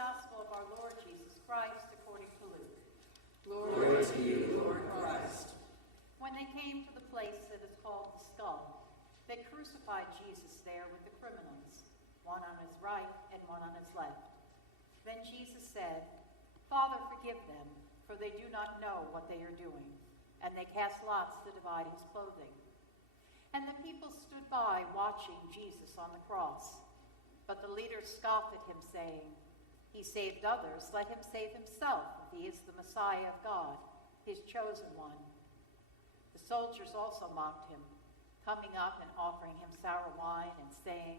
Gospel of our Lord Jesus Christ according to Luke. Glory to you, Lord Christ. When they came to the place that is called the Skull, they crucified Jesus there with the criminals, one on his right and one on his left. Then Jesus said, "Father, forgive them, for they do not know what they are doing." And they cast lots to divide his clothing. And the people stood by watching Jesus on the cross. But the leaders scoffed at him, saying, "He saved others, let him save himself, if he is the Messiah of God, his chosen one." The soldiers also mocked him, coming up and offering him sour wine and saying,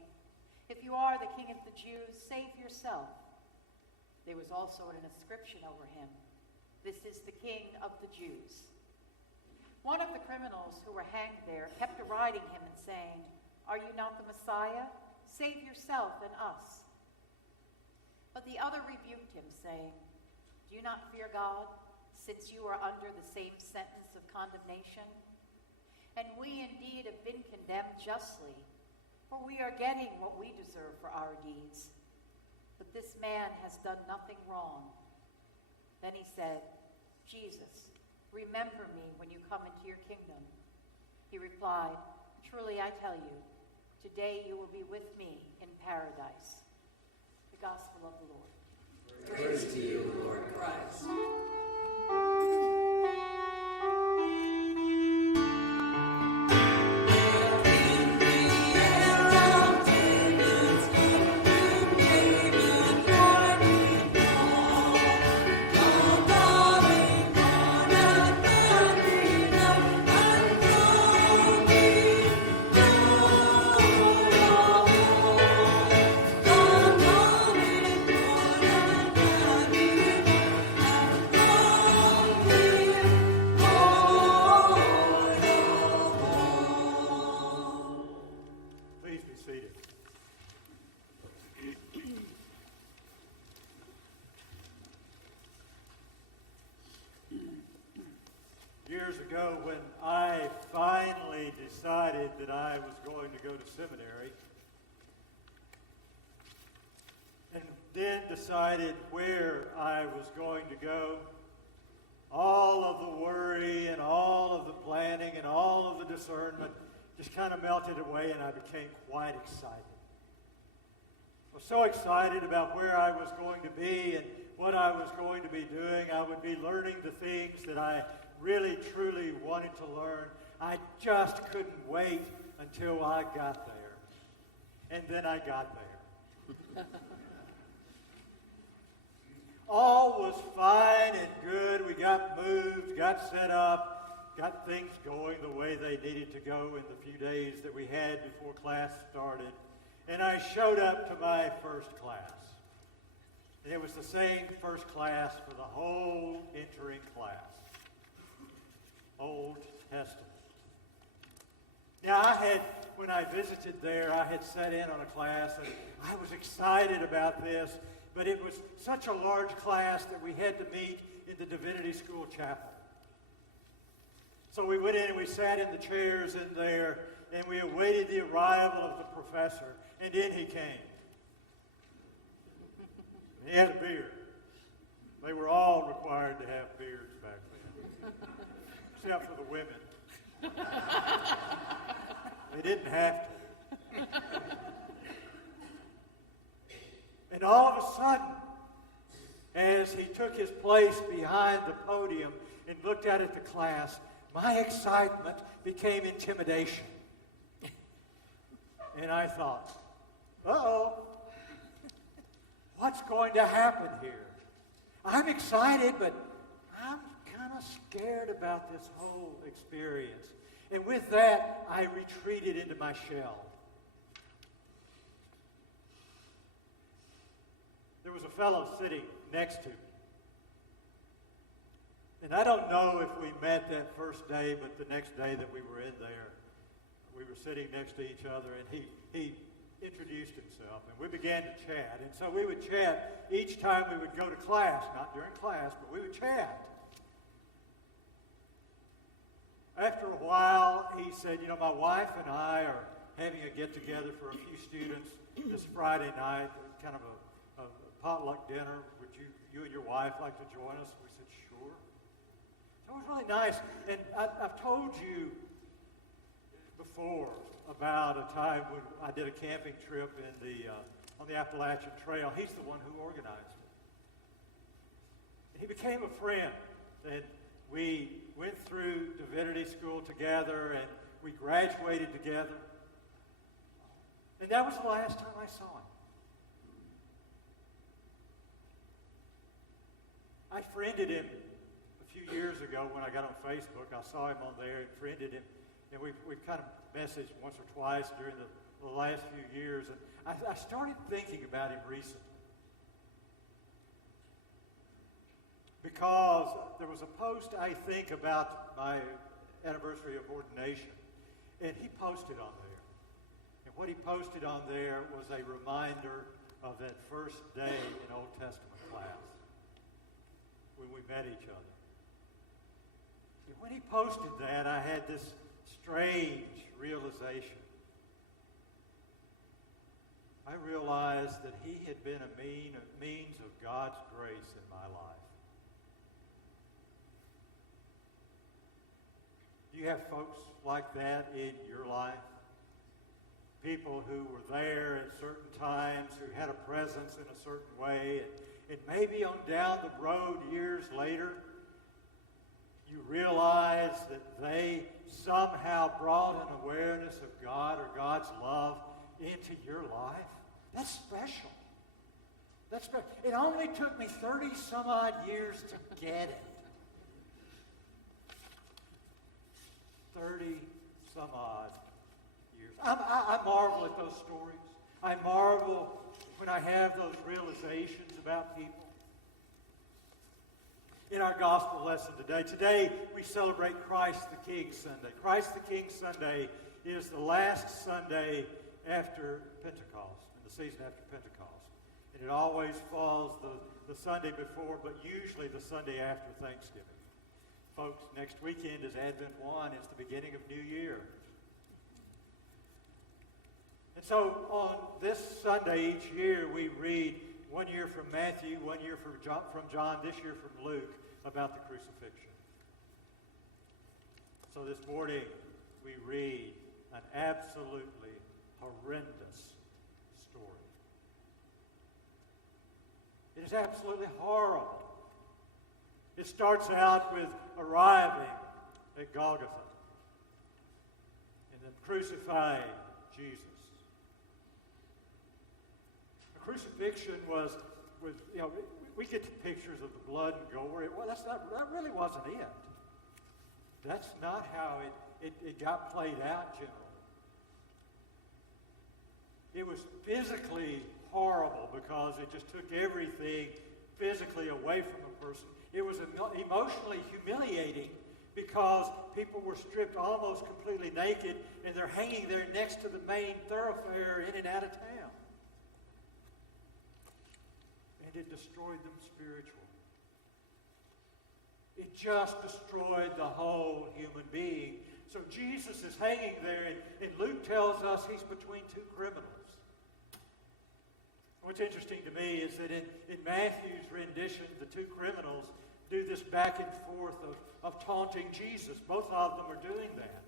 "If you are the King of the Jews, save yourself." There was also an inscription over him, "This is the King of the Jews." One of the criminals who were hanged there kept deriding him and saying, "Are you not the Messiah? Save yourself and us." But the other rebuked him, saying, "Do you not fear God, since you are under the same sentence of condemnation? And we indeed have been condemned justly, for we are getting what we deserve for our deeds. But this man has done nothing wrong." Then he said, "Jesus, remember me when you come into your kingdom." He replied, "Truly I tell you, today you will be with me in paradise." The Gospel of the Lord. Praise to you, Lord Christ. Years ago, when I finally decided that I was going to go to seminary, and then decided where I was going to go, all of the worry and all of the planning and all of the discernment just kind of melted away, and I became quite excited. I was so excited about where I was going to be and what I was going to be doing. I would be learning the things that I really, truly wanted to learn. I just couldn't wait until I got there. And then I got there. All was fine and good. We got moved, got set up, got things going the way they needed to go in the few days that we had before class started. And I showed up to my first class. And it was the same first class for the whole entering class. Old Testament. Now, when I visited there, I had sat in on a class, and I was excited about this, but it was such a large class that we had to meet in the Divinity School chapel. So we went in and we sat in the chairs in there, and we awaited the arrival of the professor, and in he came. He had a beard. They were all required to have beards back then. Except for the women. They didn't have to. And all of a sudden, as he took his place behind the podium and looked out at the class, my excitement became intimidation. And I thought, uh-oh, what's going to happen here? I'm excited, but I'm kind of scared about this whole experience. And with that, I retreated into my shell. There was a fellow sitting next to me. And I don't know if we met that first day, but the next day that we were in there, we were sitting next to each other, and he introduced himself, and we began to chat. And so we would chat each time we would go to class, not during class, but we would chat. After a while, he said, "You know, my wife and I are having a get-together for a few students this Friday night, kind of a a potluck dinner. Would you and your wife like to join us? We said, sure. It was really nice. And I've told you before about a time when I did a camping trip on the Appalachian Trail. He's the one who organized it. And he became a friend. And we went through divinity school together, and we graduated together. And that was the last time I saw him. I friended him a few years ago when I got on Facebook. I saw him on there and friended him. And we've kind of messaged once or twice during the last few years. And I started thinking about him recently. Because there was a post, I think, about my anniversary of ordination. And he posted on there. And what he posted on there was a reminder of that first day in Old Testament class when we met each other. And when he posted that, I had this strange realization. I realized that he had been a means of God's grace in my life. Do you have folks like that in your life? People who were there at certain times, who had a presence in a certain way, and maybe on down the road years later, you realize that they somehow brought an awareness of God or God's love into your life. That's special. That's special. It only took me 30 some odd years to get it. 30 some odd years. I marvel at those stories. I marvel when I have those realizations about people. In our gospel lesson today we celebrate Christ the King Sunday. Christ the King Sunday is the last Sunday after Pentecost, in the season after Pentecost. And it always falls the Sunday before, but usually the Sunday after Thanksgiving. Folks, next weekend is Advent 1. It's the beginning of New Year. And so on this Sunday each year, we read 1 year from Matthew, 1 year from John, this year from Luke, about the crucifixion. So this morning, we read an absolutely horrendous story. It is absolutely horrible. It starts out with arriving at Golgotha and then crucifying Jesus. The crucifixion was we get the pictures of the blood and gore. That really wasn't it. That's not how it got played out generally. It was physically horrible because it just took everything physically away from a person. It was emotionally humiliating because people were stripped almost completely naked and they're hanging there next to the main thoroughfare in and out of town. And it destroyed them spiritually. It just destroyed the whole human being. So Jesus is hanging there, and Luke tells us he's between two criminals. What's interesting to me is that in Matthew's rendition, the two criminals do this back and forth of taunting Jesus. Both of them are doing that.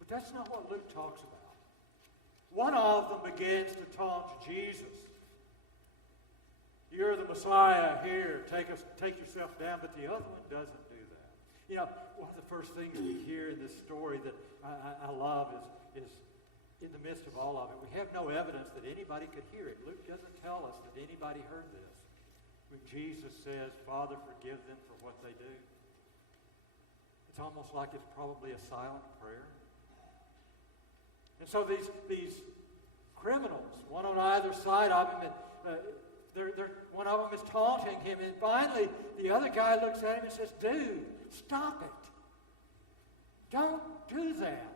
But that's not what Luke talks about. One of them begins to taunt Jesus. You're the Messiah, here, take yourself down. But the other one doesn't do that. You know, one of the first things we hear in this story that I love is in the midst of all of it, we have no evidence that anybody could hear it. Luke doesn't tell us that anybody heard this. When Jesus says, Father, forgive them for what they do. It's almost like it's probably a silent prayer. And so these criminals, one on either side of him, one of them is taunting him. And finally, the other guy looks at him and says, dude, stop it. Don't do that.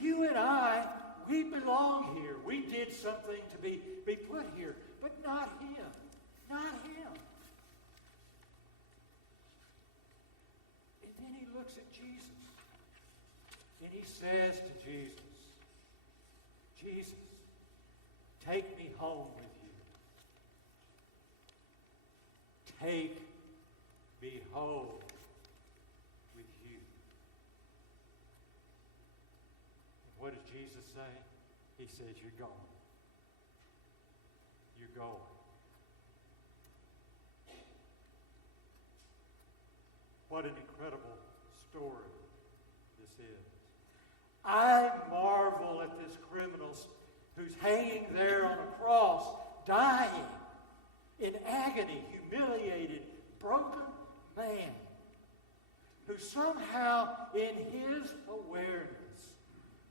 You and I, we belong here. We did something to be put here, but not him. Not him. And then he looks at Jesus. And he says to Jesus, Jesus, take home with you. Take me home with you. And what does Jesus say? He says, you're going. You're going. What an incredible story this is. I marvel at this criminal who's hanging there on a cross, dying in agony, humiliated, broken man, who somehow in his awareness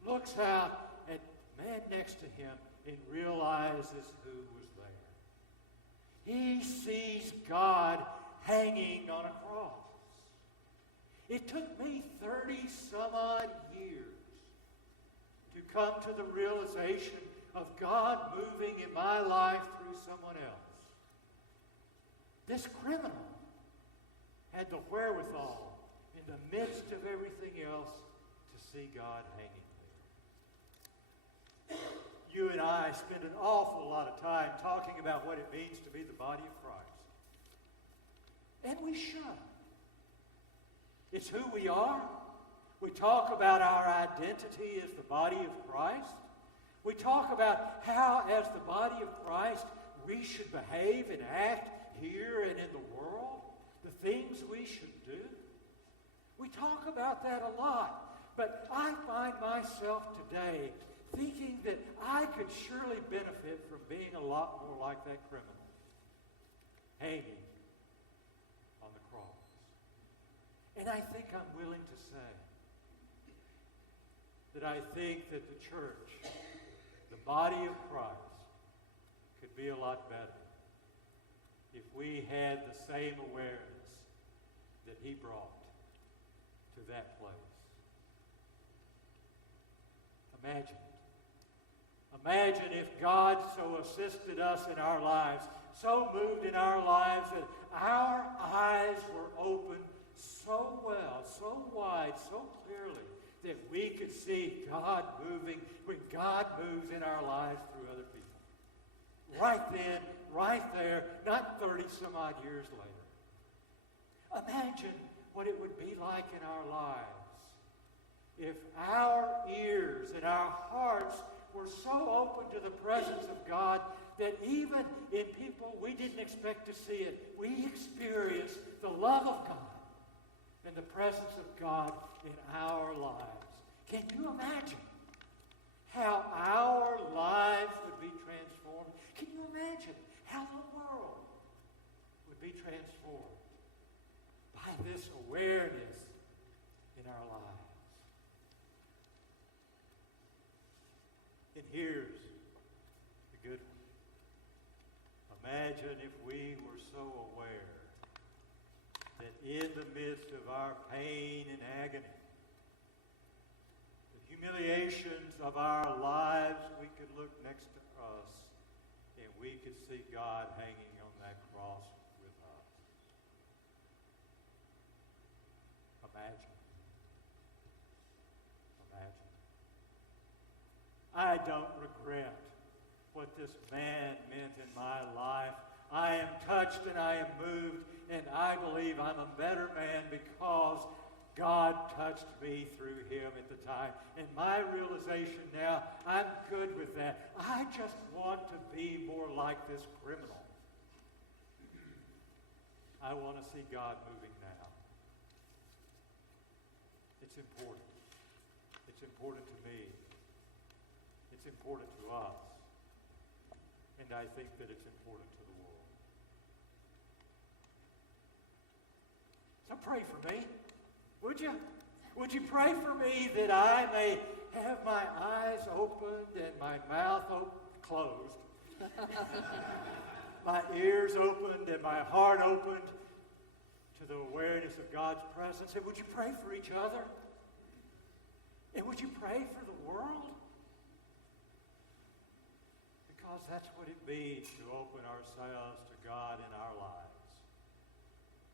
looks out at the man next to him and realizes who was there. He sees God hanging on a cross. It took me 30-some-odd years to come to the realization of God moving in my life through someone else. This criminal had the wherewithal in the midst of everything else to see God hanging there. You and I spend an awful lot of time talking about what it means to be the body of Christ. And we should. It's who we are. We talk about our identity as the body of Christ. We talk about how, as the body of Christ, we should behave and act here and in the world, the things we should do. We talk about that a lot. But I find myself today thinking that I could surely benefit from being a lot more like that criminal, hanging on the cross. And I think I'm willing to say that I think that the church, the body of Christ, could be a lot better if we had the same awareness that he brought to that place. Imagine it. Imagine if God so assisted us in our lives, so moved in our lives that our eyes were opened so well, so wide, so clearly that we could see God moving when God moves in our lives through other people. Right then, right there, not 30-some-odd years later. Imagine what it would be like in our lives if our ears and our hearts were so open to the presence of God that even in people we didn't expect to see it, we experienced the love of God and the presence of God in our lives. Can you imagine how our lives would be transformed? Can you imagine how the world would be transformed by this awareness in our lives? And here's the good one. Imagine if we were so aware that in the midst of our pain and agony, the humiliations of our lives, we could look next to us and we could see God hanging on that cross with us. Imagine. Imagine. I don't regret what this man meant in my life. I am touched and I am moved, and I believe I'm a better man because God touched me through him at the time. And my realization now, I'm good with that. I just want to be more like this criminal. I want to see God moving now. It's important. It's important to me. It's important to us. And I think that it's important to the world. So pray for me, would you? Would you pray for me that I may have my eyes opened and my mouth closed, my ears opened and my heart opened to the awareness of God's presence? And would you pray for each other? And would you pray for the world? Because that's what it means to open ourselves to God in our lives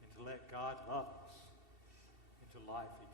and to let God love us into life eternal.